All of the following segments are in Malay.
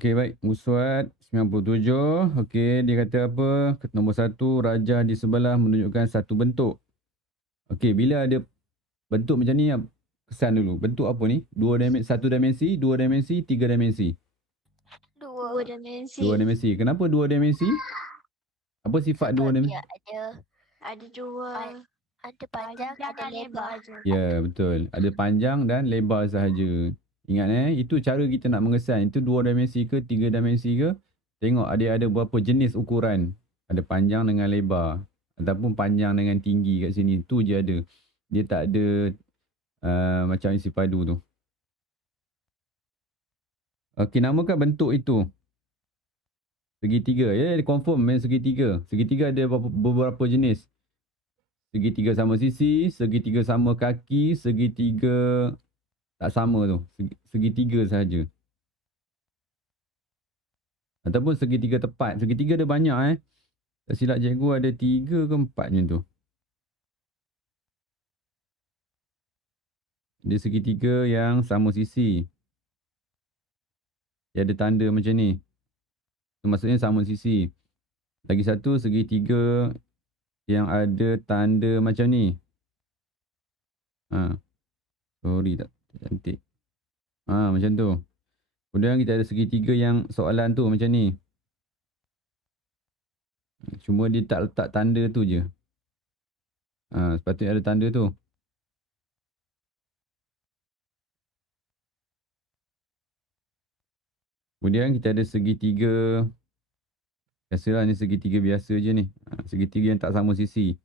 Okey, baik. Muswat 97. Okey, dia kata apa? Nombor 1, rajah di sebelah menunjukkan satu bentuk. Okey, bila ada bentuk macam ni, kesan dulu. Bentuk apa ni? Satu dimensi, dua dimensi, tiga dimensi. Dua dimensi. Dua dimensi. Kenapa dua dimensi? Apa sifat dua Sebab dimensi? dia Ada dua. ada panjang, ada lebar. je. Ya, betul. Ada panjang dan lebar sahaja. Ingat itu cara kita nak mengesan. Itu dua dimensi ke, tiga dimensi ke. Tengok ada berapa jenis ukuran. Ada panjang dengan lebar. Ataupun panjang dengan tinggi kat sini. Tu je ada. Dia tak ada macam isi padu tu. Okey, namakan bentuk itu. Segitiga. Ya, dia confirm main segitiga. Segitiga ada beberapa jenis. Segitiga sama sisi, segitiga sama kaki, segitiga tak sama tu. Segitiga sahaja. Ataupun segitiga tepat. Segitiga ada banyak Tak silap cikgu ada 3 ke 4 macam tu. Dia segitiga yang sama sisi. Dia ada tanda macam ni. Itu maksudnya sama sisi. Lagi satu segitiga yang ada tanda macam ni. Sorry tak cantik. Macam tu. Kemudian kita ada segitiga yang soalan tu macam ni. Cuma dia tak letak tanda tu je. Sepatutnya ada tanda tu. Kemudian kita ada segitiga. Biasalah ni segitiga biasa je ni. Segitiga yang tak sama sisi.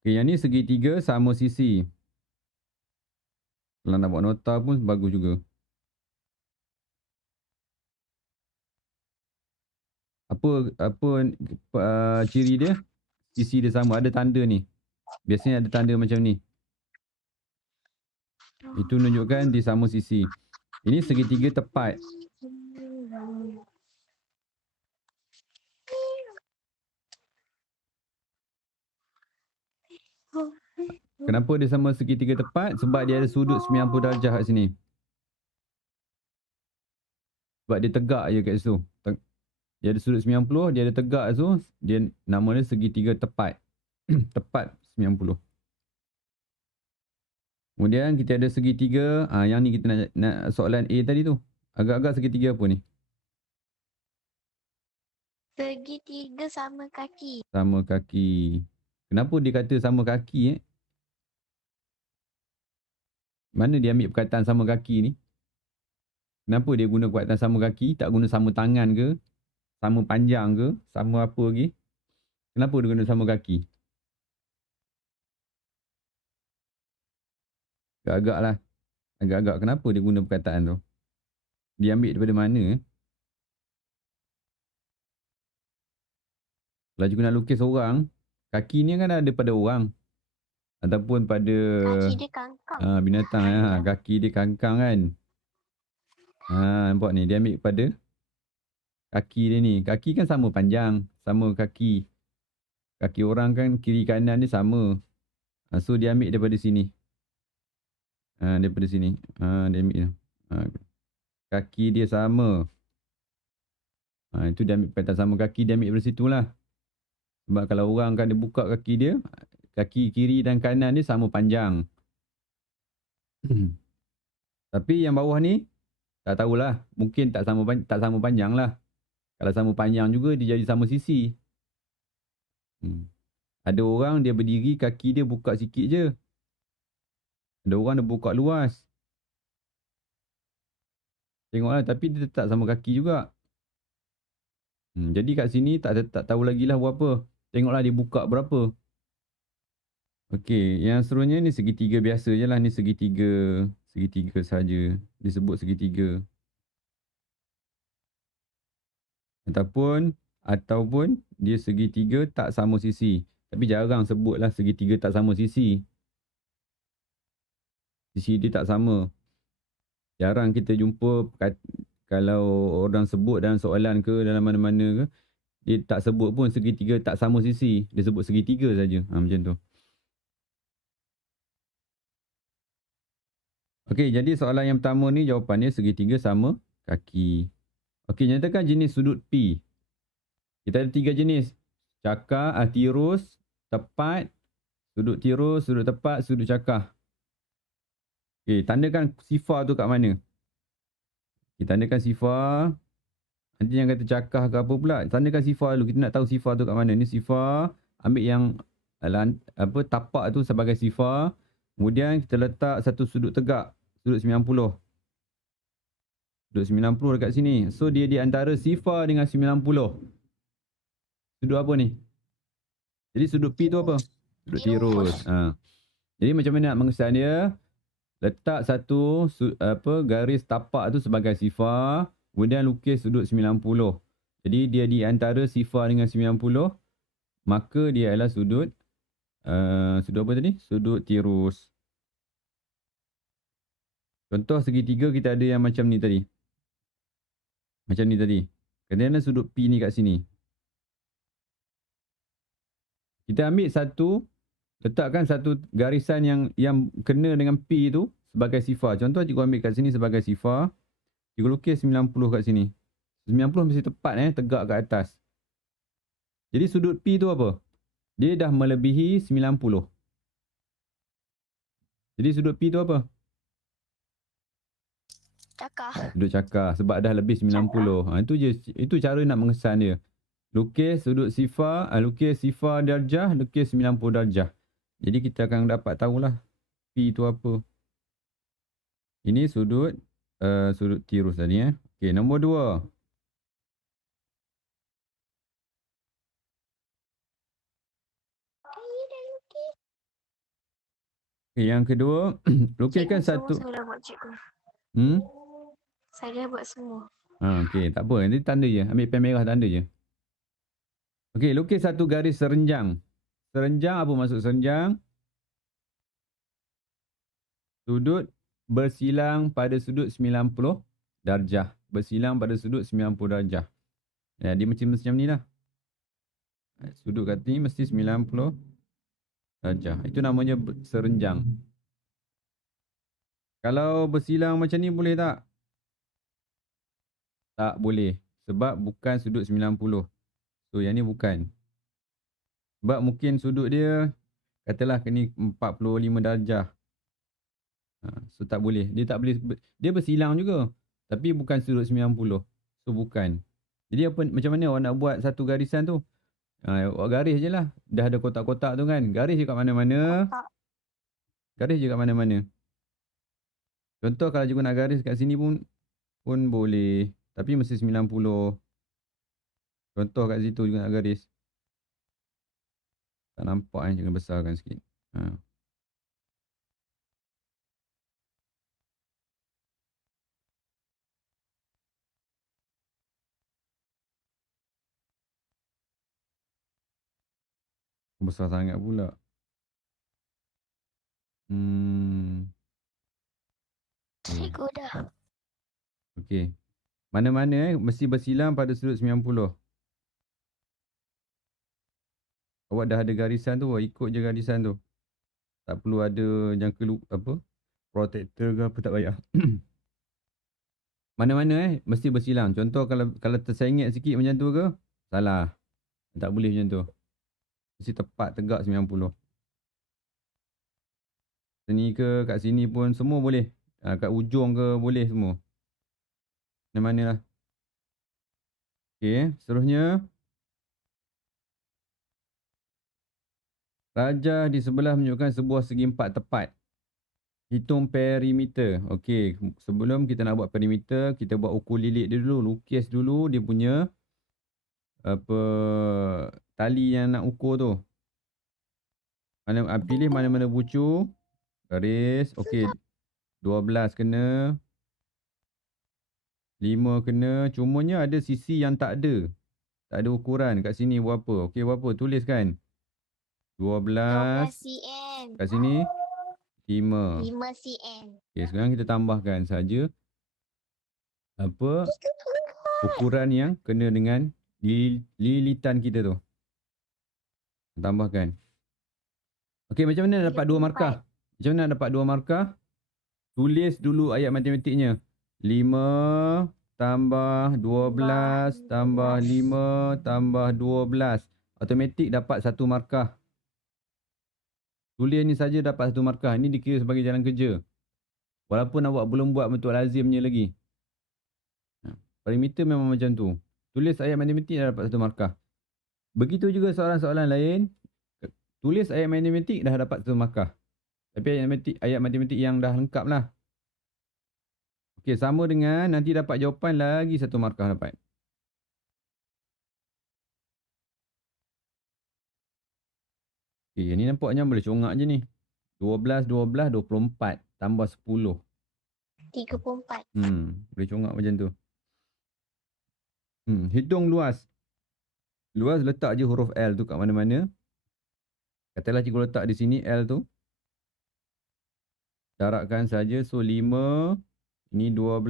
Okay, yang ni segitiga sama sisi. Kalau nak buat nota pun bagus juga. Apa ciri dia? Sisi dia sama. Ada tanda ni. Biasanya ada tanda macam ni. Itu menunjukkan dia sama sisi. Ini segitiga tepat. Kenapa dia sama segitiga tepat? Sebab dia ada sudut 90 darjah kat sini. Sebab dia tegak je kat situ. Dia ada sudut 90, dia ada tegak tu. Dia nama dia segitiga tepat. Tepat 90. Kemudian kita ada segitiga. Yang ni kita nak soalan A tadi tu. Agak-agak segitiga apa ni? Segitiga sama kaki. Sama kaki. Kenapa dia kata sama kaki Mana dia ambil perkataan sama kaki ni? Kenapa dia guna perkataan sama kaki? Tak guna sama tangan ke? Sama panjang ke? Sama apa lagi? Kenapa dia guna sama kaki? Agak-agak lah. Agak-agak kenapa dia guna perkataan tu? Dia ambil daripada mana? Kalau cikgu nak lukis orang, kaki ni kan ada pada orang. Ataupun pada Kaki dia kangkang. binatang. Kaki dia kangkang kan. Nampak ni. Dia ambil pada kaki dia ni. Kaki kan sama panjang. Sama kaki. Kaki orang kan kiri kanan dia sama. So dia ambil daripada sini. Daripada sini. Dia ambil. Kaki dia sama. Itu dia ambil perkataan sama kaki. Dia ambil dari situ lah. Sebab kalau orang kan dia buka kaki dia. Kaki kiri dan kanan dia sama panjang. Tapi yang bawah ni. Tak tahulah. Mungkin tak sama panjang lah. Kalau sama panjang juga dia jadi sama sisi. Ada orang dia berdiri kaki dia buka sikit je. Ada orang dia buka luas. Tengoklah tapi dia tetap sama kaki juga. Jadi kat sini tak tahu lagi lah berapa. Tengoklah dia buka berapa. Okey, yang seterusnya ni segitiga biasa je lah. Ni segitiga saja. Disebut segitiga. Ataupun dia segitiga tak sama sisi. Tapi jarang sebutlah segitiga tak sama sisi. Sisi dia tak sama. Jarang kita jumpa kalau orang sebut dalam soalan ke dalam mana-mana ke. Dia tak sebut pun segitiga tak sama sisi. Dia sebut segitiga saja. Macam tu. Okey, jadi soalan yang pertama ni jawapannya segitiga sama kaki. Okey, nyatakan jenis sudut P. Kita ada 3 jenis. Cakar, tirus, tepat, sudut tirus, sudut tepat, sudut cakar. Okey, tandakan sifar tu kat mana? Kita tandakan sifar. Nanti yang kata cakar ke apa pula, tandakan sifar dulu. Kita nak tahu sifar tu kat mana. Ni sifar, ambil yang tapak tu sebagai sifar. Kemudian kita letak satu sudut tegak, sudut 90. Sudut 90 dekat sini. So dia di antara sifar dengan 90. Sudut apa ni? Jadi sudut P tu apa? Sudut tirus. Jadi macam mana nak mengesan dia? Letak satu garis tapak tu sebagai sifar. Kemudian lukis sudut 90. Jadi dia di antara sifar dengan 90. Maka dia adalah sudut sudut apa tadi? Sudut tirus. Contoh segitiga kita ada yang macam ni tadi. Macam ni tadi. Kerana sudut P ni kat sini. Kita ambil satu, letakkan satu garisan yang kena dengan P tu sebagai sifar. Contoh cikgu ambil kat sini sebagai sifar. Cikgu lukis 90 kat sini. 90 mesti tepat tegak kat atas. Jadi sudut P tu apa? Dia dah melebihi 90. Jadi sudut P tu apa? Cakar. Sudut cakar sebab dah lebih 90. Itu je, itu cara nak mengesan dia. Lukis sudut sifar, lukis sifar darjah, lukis 90 darjah. Jadi kita akan dapat tahulah P tu apa. Ini sudut sudut tirus tadi Okey, nombor 2. Okay, yang kedua, lukiskan satu. Saya dah buat cikgu. Saya dah buat semua. Okey, tak apa. Nanti tanda je. Ambil pen merah tanda je. Okey, lukis satu garis serenjang. Serenjang, apa maksud serenjang? Sudut bersilang pada sudut 90 darjah. Bersilang pada sudut 90 darjah. Ya, dia macam ni lah. Sudut kat ni mesti 90 darjah. Itu namanya serenjang. Kalau bersilang macam ni boleh tak? Tak boleh. Sebab bukan sudut 90. So yang ni bukan. Sebab mungkin sudut dia katalah ni 45 darjah. So tak boleh. Dia tak boleh. Dia bersilang juga. Tapi bukan sudut 90. So bukan. Jadi apa, macam mana awak nak buat satu garisan tu? Awak garis je lah. Dah ada kotak-kotak tu kan. Garis je kat mana-mana. Garis je kat mana-mana. Contoh kalau cikgu nak garis kat sini pun boleh. Tapi mesti 90. Contoh kat situ juga nak garis. Tak nampak jangan besarkan sikit. Besar sangat pula. Cikgu dah. Okey. Mana-mana mesti bersilang pada sudut 90. Awak dah ada garisan tu, awak ikut je garisan tu. Tak perlu ada jangka protector ke apa, tak payah. Mana-mana mesti bersilang. Contoh kalau tersengit sikit macam tu ke, salah. Tak boleh macam tu. Mesti tepat tegak 90. Sini ke kat sini pun semua boleh. Kat ujung ke boleh semua. Mana-mana lah. Okey, seterusnya. Rajah di sebelah menunjukkan sebuah segi empat tepat. Hitung perimeter. Okey, sebelum kita nak buat perimeter, kita buat ukur lilit dia dulu. Lukis dulu dia punya tali yang nak ukur tu. Pilih mana-mana bucu. Garis. Okey, 12 kena. 5 kena. Cumanya ada sisi yang tak ada. Tak ada ukuran. Kat sini berapa? Okey, berapa? Tulis kan? 12 cm. kat sini 5 cm. Okey, sekarang kita tambahkan saja ukuran yang kena dengan lilitan kita tu. Tambahkan. Okey, macam mana dapat 2 markah? Macam mana dapat 2 markah? Tulis dulu ayat matematiknya. 5 tambah 12 tambah 5 tambah 12. Automatik dapat 1 markah. Tulis ni saja dapat 1 markah. Ini dikira sebagai jalan kerja. Walaupun awak belum buat bentuk lazimnya lagi. Parameter memang macam tu. Tulis ayat matematik dah dapat 1 markah. Begitu juga soalan-soalan lain. Tulis ayat matematik dah dapat 1 markah. Tapi ayat matematik yang dah lengkap lah. Okey, sama dengan nanti dapat jawapan lagi 1 markah dapat. Okey, ni nampaknya boleh congak je ni. 12, 12, 24 tambah 10. 34. Boleh congak macam tu. Hitung luas. Luas letak je huruf L tu kat mana-mana. Katalah cikgu letak di sini L tu. Darabkan saja. So 5, ini 12.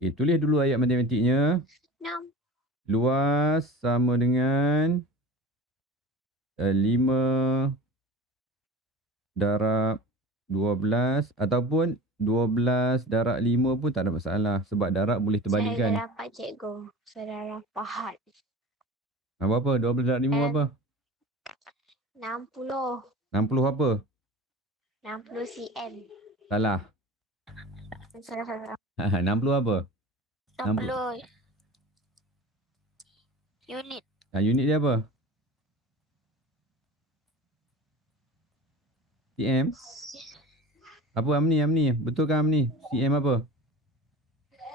Okey, tulis dulu ayat matematiknya. 6. Luas sama dengan 5 darab 12 ataupun 12 darab 5 pun tak ada masalah. Sebab darab boleh Saya dah terbalikkan. dapat cikgu. Saya dah dapat. Apa? 12 darab 5 apa? 60. 60 apa? 60 cm. Salah. Salah. 60 apa? 60 unit. Unit dia apa? cm? Apa Amni? Betul kan Amni? cm apa?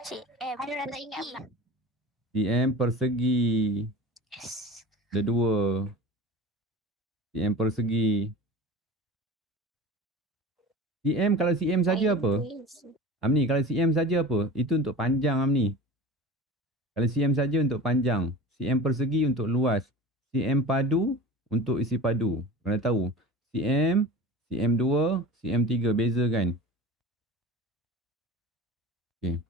cm. Ada dah tak ingat pula. cm persegi. Yes. Ada 2. cm persegi. cm kalau cm saja apa? Amni, kalau cm saja apa? Itu untuk panjang Amni. Kalau cm saja untuk panjang. Cm persegi untuk luas. Cm padu untuk isi padu. Kena tahu. Cm, cm2, cm3. Beza kan? Okey.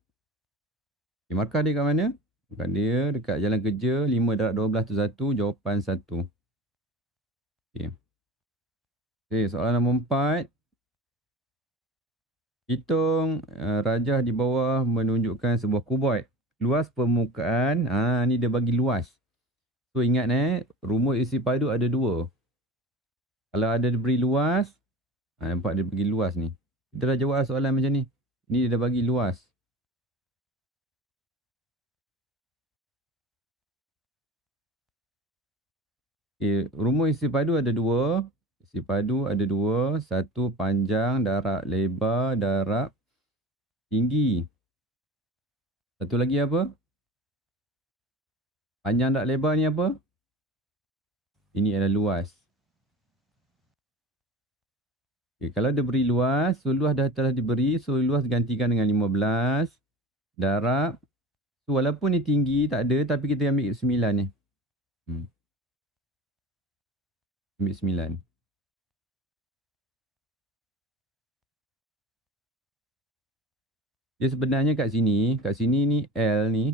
Okay, markah dia kat mana? Markah dia dekat jalan kerja. 5 darab 12 tu 1. Jawapan 1. Okey. Okey, soalan nombor 4. Hitung rajah di bawah menunjukkan sebuah kuboid. Luas permukaan. Ni dia bagi luas. So ingat rumus isi padu ada 2. Kalau ada diberi luas. Nampak dia bagi luas ni. Kita dah jawab soalan macam ni. Ni dia dah bagi luas. Okay, rumus isi padu ada 2. Isi padu ada 2. 1 panjang darab lebar darab tinggi. Satu lagi apa? Panjang darab lebar ni apa? Ini adalah luas. Okay, kalau dia beri luas, so luas dah telah diberi, so luas gantikan dengan 15 darab. So walaupun ni tinggi tak ada, tapi kita ambil 9 ni. Ambil 9. Dia sebenarnya kat sini ni L ni.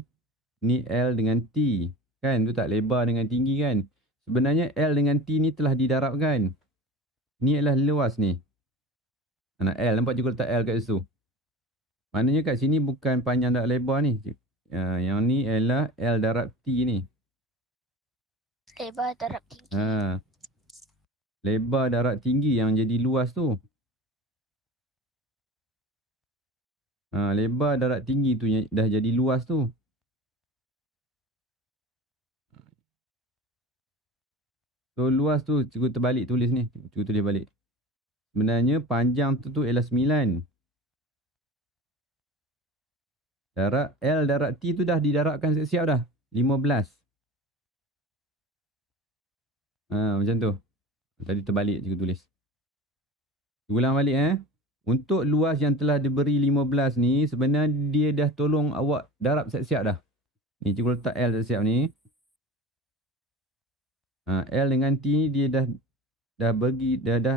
Ni L dengan T. Kan? Tu tak lebar dengan tinggi kan? Sebenarnya L dengan T ni telah didarabkan. Ni adalah luas ni. Anak L. Nampak juga letak L kat situ. Maknanya kat sini bukan panjang darab lebar ni. Yang ni adalah L darab T ni. Lebar darab tinggi. Lebar darab tinggi yang jadi luas tu. Lebar darab tinggi tu yang dah jadi luas tu. So luas tu cikgu terbalik tulis ni. Cikgu tulis balik. Sebenarnya panjang tu ialah 9. Darab L darab T tu dah didarabkan siap-siap dah. 15. Macam tu. Tadi terbalik cikgu tulis. Ulang balik Untuk luas yang telah diberi 15 ni, sebenarnya dia dah tolong awak darab siap-siap dah. Ni cikgu letak L siap-siap ni. L dengan T ni dia dah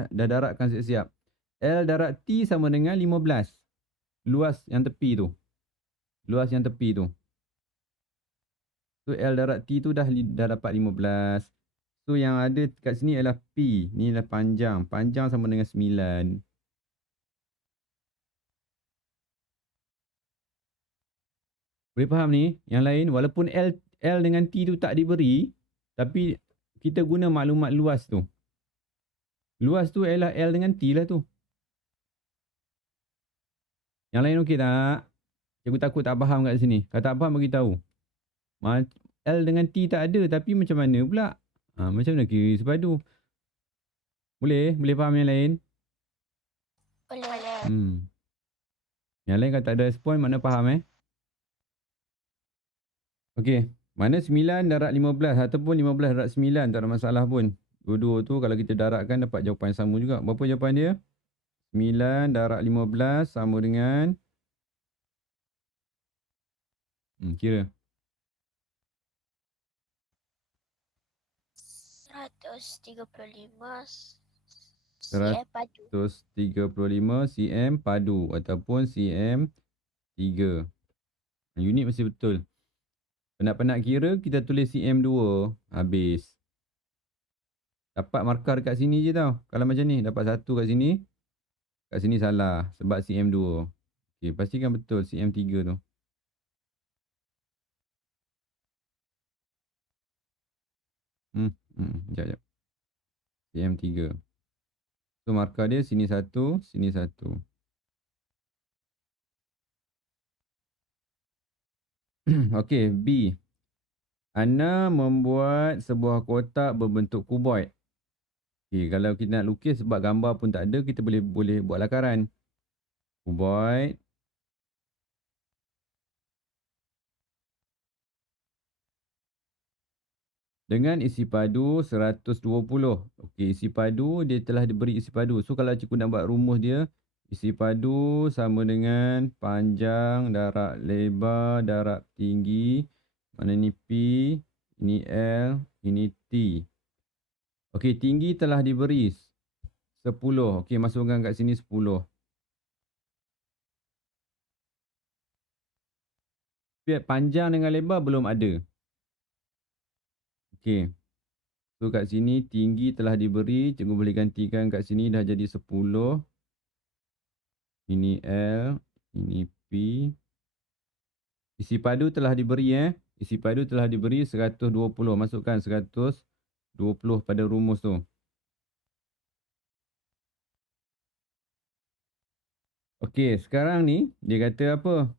darabkan siap-siap. L darab T sama dengan 15. Luas yang tepi tu. Luas yang tepi tu. So L darab T tu dah dapat 15. So yang ada kat sini ialah P. Ni adalah panjang. Panjang sama dengan 9. Boleh faham ni? Yang lain, walaupun L dengan T tu tak diberi, tapi kita guna maklumat luas tu. Luas tu ialah L dengan T lah tu. Yang lain okey tak? Cikgu takut tak faham kat sini. Kalau tak faham bagi tahu. L dengan T tak ada, tapi macam mana pula? Macam mana kira sepadu? Boleh? Boleh faham yang lain? Boleh. Yang lain kalau tak ada respon, mana faham Okey. Mana 9 darab 15 ataupun 15 darab 9, tak ada masalah pun. Dua-dua tu kalau kita darabkan dapat jawapan yang sama juga. Berapa jawapan dia? 9 darab 15 sama dengan kira 135 cm padu. 135 cm padu ataupun cm 3. Unit mesti betul. Penat-penat kira, kita tulis cm 2. Habis. Dapat markah dekat sini je tau. Kalau macam ni, dapat 1 kat sini. Kat sini salah sebab cm 2. Okey, pastikan betul cm 3 tu. Sekejap. cm 3. So markah dia sini 1, sini 1. Okey, B. Ana membuat sebuah kotak berbentuk kuboid. Okey, kalau kita nak lukis sebab gambar pun tak ada, kita boleh buat lakaran. Kuboid. Dengan isi padu 120. Okey, isi padu dia telah diberi isi padu. So kalau cikgu nak buat rumus dia, isi padu sama dengan panjang darab lebar darab tinggi. Mana ni P, ini L, ini T. Okey, tinggi telah diberi 10. Okey, masukkan kat sini 10. Panjang dengan lebar belum ada. Okey. So kat sini tinggi telah diberi. Cikgu boleh gantikan kat sini dah jadi 10. Ini L. Ini P. Isi padu telah diberi Isi padu telah diberi 120. Masukkan 120 pada rumus tu. Okey, sekarang ni dia kata apa?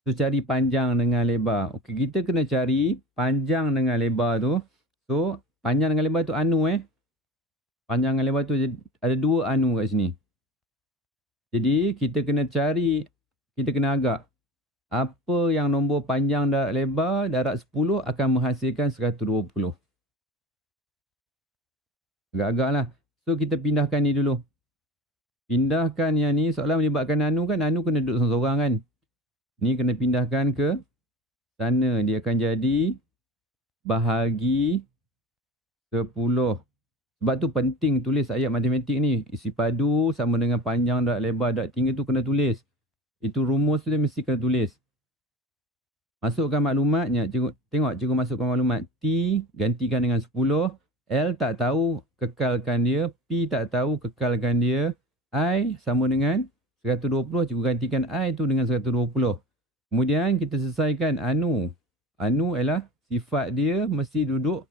So cari panjang dengan lebar. Okey, kita kena cari panjang dengan lebar tu. So panjang dengan lebar tu anu Panjang dengan lebar tu ada 2 anu kat sini. Jadi kita kena cari, kita kena agak apa yang nombor panjang darab lebar darab 10 akan menghasilkan 120. Agak-agak lah. So kita pindahkan ni dulu. Pindahkan yang ni, soalan melibatkan anu kan, anu kena duduk seorang-seorang kan. Ni kena pindahkan ke sana. Dia akan jadi bahagi 10. Sebab tu penting tulis ayat matematik ni. Isi padu sama dengan panjang darab lebar darab tinggi tu kena tulis. Itu rumus tu dia mesti kena tulis. Masukkan maklumatnya. Tengok cikgu masukkan maklumat. T gantikan dengan 10. L tak tahu, kekalkan dia. P tak tahu, kekalkan dia. I sama dengan 120. Cikgu gantikan I tu dengan 120. Kemudian kita selesaikan anu. Anu ialah sifat dia mesti duduk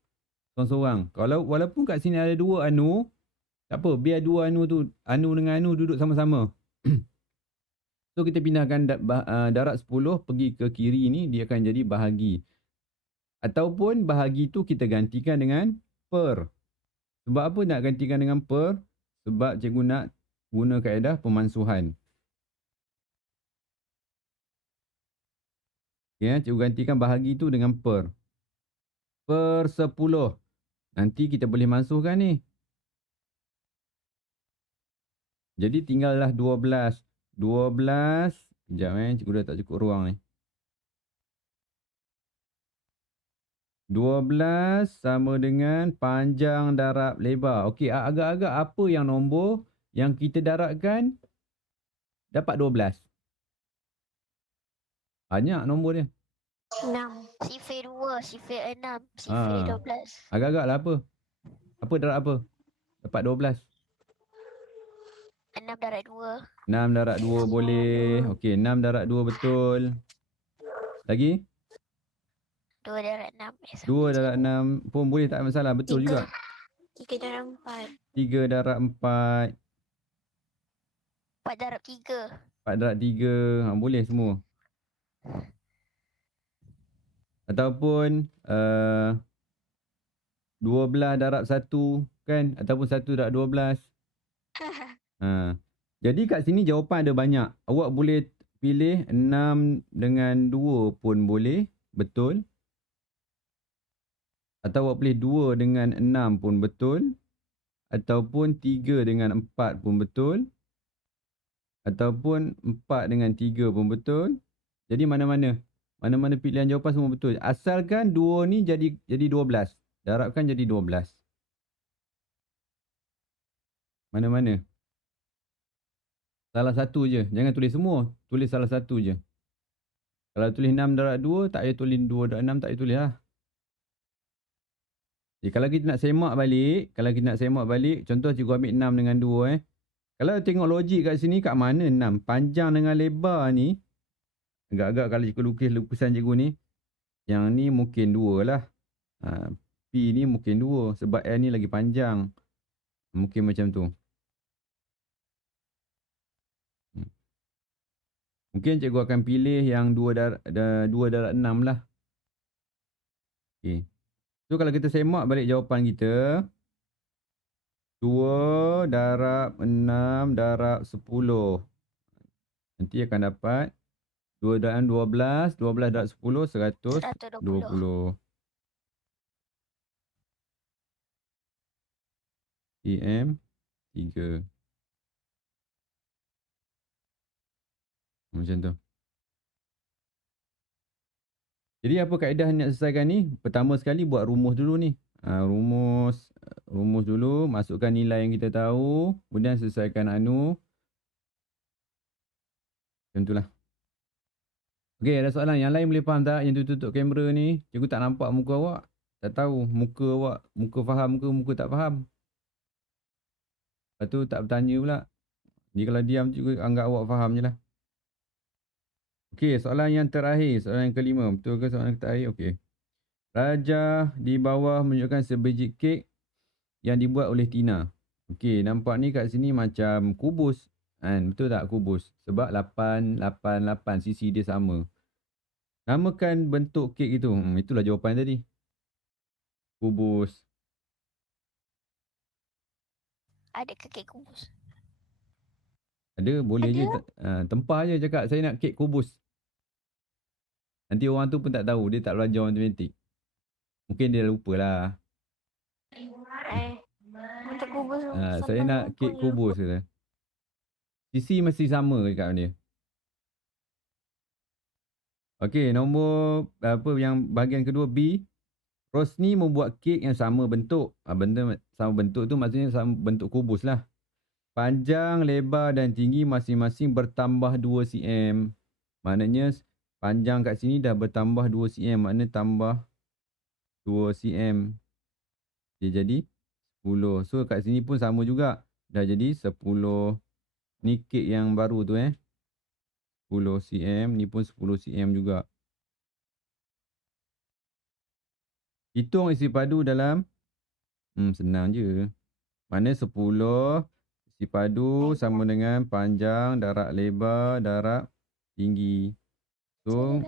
seorang-seorang. Kalau walaupun kat sini ada 2 anu, tak apa, biar 2 anu tu, anu dengan anu duduk sama-sama. So kita pindahkan darab 10 pergi ke kiri ni, dia akan jadi bahagi. Ataupun bahagi tu kita gantikan dengan per. Sebab apa nak gantikan dengan per? Sebab cikgu nak guna kaedah pemansuhan. Okay, cikgu gantikan bahagi tu dengan per. Per 10. Nanti kita boleh mansuhkan ni. Jadi tinggallah 12. 12. Sekejap cikgu dah tak cukup ruang ni. 12 sama dengan panjang darab lebar. Okey, agak-agak apa yang nombor yang kita darabkan dapat 12? Banyak nombor dia. 6. Sifir 2, sifir 6, sifir 12. Agak-agak lah apa? Apa darab apa? Dapat 12. 6 darab 2. 6 darab 2 boleh. Okey, 6 darab 2 betul. Lagi? 2 darab 6. 2 darab 6 pun boleh, tak ada masalah. Betul juga. 3 darab 4. 3 darab 4. 4 darab 3. 4 darab 3. Boleh semua. Ataupun 12 darab 1 kan? Ataupun 1 darab 12. Ha. Jadi kat sini jawapan ada banyak. Awak boleh pilih 6 dengan 2 pun boleh. Betul. Atau awak pilih 2 dengan 6 pun betul. Ataupun 3 dengan 4 pun betul. Ataupun 4 dengan 3 pun betul. Jadi mana-mana. Mana-mana pilihan jawapan semua betul. Asalkan 2 ni jadi 12. Darabkan jadi 12. Mana-mana. Salah satu je. Jangan tulis semua. Tulis salah satu je. Kalau tulis 6 darab 2, tak payah tulis 2 darab 6, tak payah tulis lah. Jadi, kalau kita nak semak balik, contoh cikgu ambil 6 dengan 2 Kalau tengok logik kat sini, kat mana 6? Panjang dengan lebar ni, agak-agak kalau cikgu lukis lukisan cikgu ni, yang ni mungkin 2 lah. P ni mungkin 2 sebab L ni lagi panjang. Mungkin macam tu. Mungkin cikgu akan pilih yang 2 darab 6 lah. Okay. So kalau kita semak balik jawapan kita, 2 darab 6 darab 10. Nanti akan dapat 2 darab 12, 12 darab 10, 120. cm 3. Macam tu. Jadi apa kaedah nak selesaikan ni? Pertama sekali buat rumus dulu ni. Rumus dulu, masukkan nilai yang kita tahu, kemudian selesaikan anu. Macam itulah. Okey, ada soalan yang lain boleh faham tak? Yang tutup kamera ni, cikgu tak nampak muka awak. Tak tahu muka awak, muka faham ke muka tak faham. Lepas tu tak bertanya pula. Jadi kalau diam cikgu anggap awak faham je lah. Okey, soalan yang terakhir, soalan yang kelima. Betul ke soalan yang terakhir? Okey. Raja di bawah menunjukkan sebiji kek yang dibuat oleh Tina. Okey, nampak ni kat sini macam kubus. Kan? Betul tak kubus? Sebab 888 sisi dia sama. Namakan bentuk kek itu. Itulah jawapan tadi. Kubus. Ada ke kek kubus? Ada, boleh je. Tempah je cakap saya nak kek kubus. Nanti orang tu pun tak tahu. Dia tak belajar matematik. Mungkin dia lupa lah. Bentuk kubus. Saya nak kek kubus kata. Sisi mesti sama dekat dia. Okey, nombor yang bahagian kedua B. Rosni membuat kek yang sama bentuk. Benda sama bentuk tu maksudnya sama bentuk kubus lah. Panjang, lebar dan tinggi masing-masing bertambah 2 cm. Maknanya panjang kat sini dah bertambah 2 cm. Maknanya tambah 2 cm. Dia jadi 10. So kat sini pun sama juga. Dah jadi 10. Ni kek yang baru tu 10 cm. Ni pun 10 cm juga. Hitung isi padu dalam senang je. Mana 10 isi padu sama dengan panjang darab lebar darab tinggi. So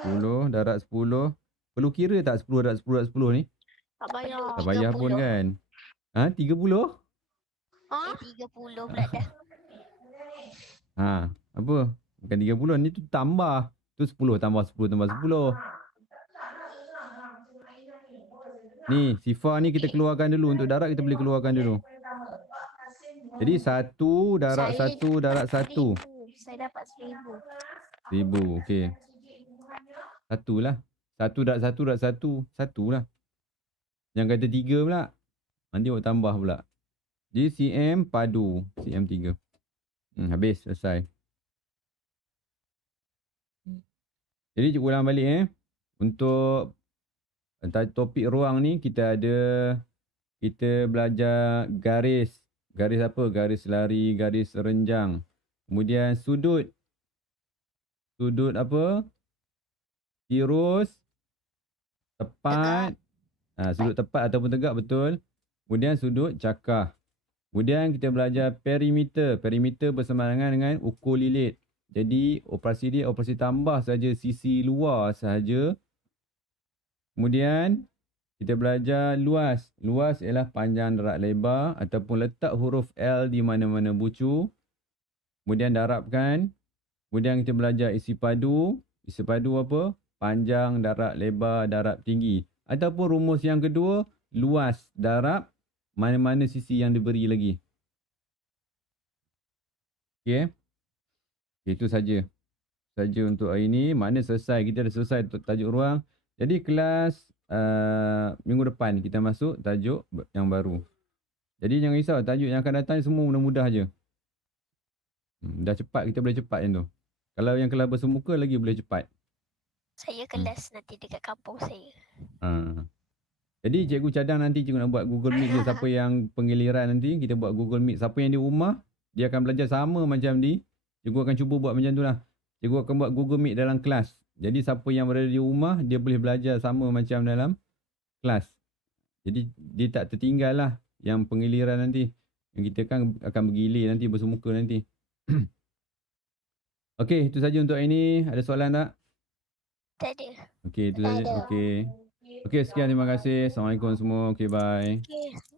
10 darab 10. Perlu kira tak 10 darab 10 darab 10 ni? Tak payah. Tak payah pun kan. 30? 30 pula dah. Apa? Bukan 30. Ni tu tambah. Tu 10 tambah 10 tambah 10. Ni, sifar ni kita keluarkan dulu. Untuk darab kita boleh keluarkan dulu. Jadi 1 darab 1 darab 1. Saya dapat 1000. 1000, okey. 1 lah. 1 darab 1 darab 1. 1 lah. Yang kata 3 pula. Nanti awak tambah pula. Jadi cm padu. cm 3. Habis, selesai. Jadi cikgu ulang balik Untuk topik ruang ni kita belajar garis Garis apa? Garis lari, garis renjang. Kemudian sudut. Sudut apa? Tirus, tepat. Sudut tepat ataupun tegak, betul. Kemudian sudut cakah. Kemudian kita belajar perimeter. Perimeter bersamarangan dengan ukur lilit. Jadi operasi dia operasi tambah saja sisi luar sahaja. Kemudian kita belajar luas. Luas ialah panjang darat lebar ataupun letak huruf L di mana-mana bucu. Kemudian darabkan. Kemudian kita belajar isi padu. Isi padu apa? Panjang, darat lebar, darab tinggi. Ataupun rumus yang kedua, luas, darab, mana-mana sisi yang diberi lagi. Okey. Itu saja. Saja untuk hari ini. Maknanya selesai. Kita dah selesai untuk tajuk ruang. Jadi kelas minggu depan kita masuk tajuk yang baru. Jadi jangan risau. Tajuk yang akan datang semua mudah-mudah je. Dah cepat. Kita boleh cepat yang tu. Kalau yang kelas bersemuka lagi boleh cepat. Saya kelas nanti dekat kampung saya. Jadi cikgu cadang nanti cikgu nak buat Google Meet je. Siapa yang penggiliran nanti kita buat Google Meet. Siapa yang di rumah dia akan belajar sama macam ni. Cikgu akan cuba buat macam tu lah. Cikgu akan buat Google Meet dalam kelas. Jadi siapa yang berada di rumah dia boleh belajar sama macam dalam kelas. Jadi dia tak tertinggal lah yang penggiliran nanti. Yang kita kan akan bergilir nanti bersemuka nanti. Okey, itu saja untuk hari ini. Ada soalan tak? Tak ada. Okey, itu saja. Okey. Okey, sekian, terima kasih. Assalamualaikum semua. Okey, bye. Okay.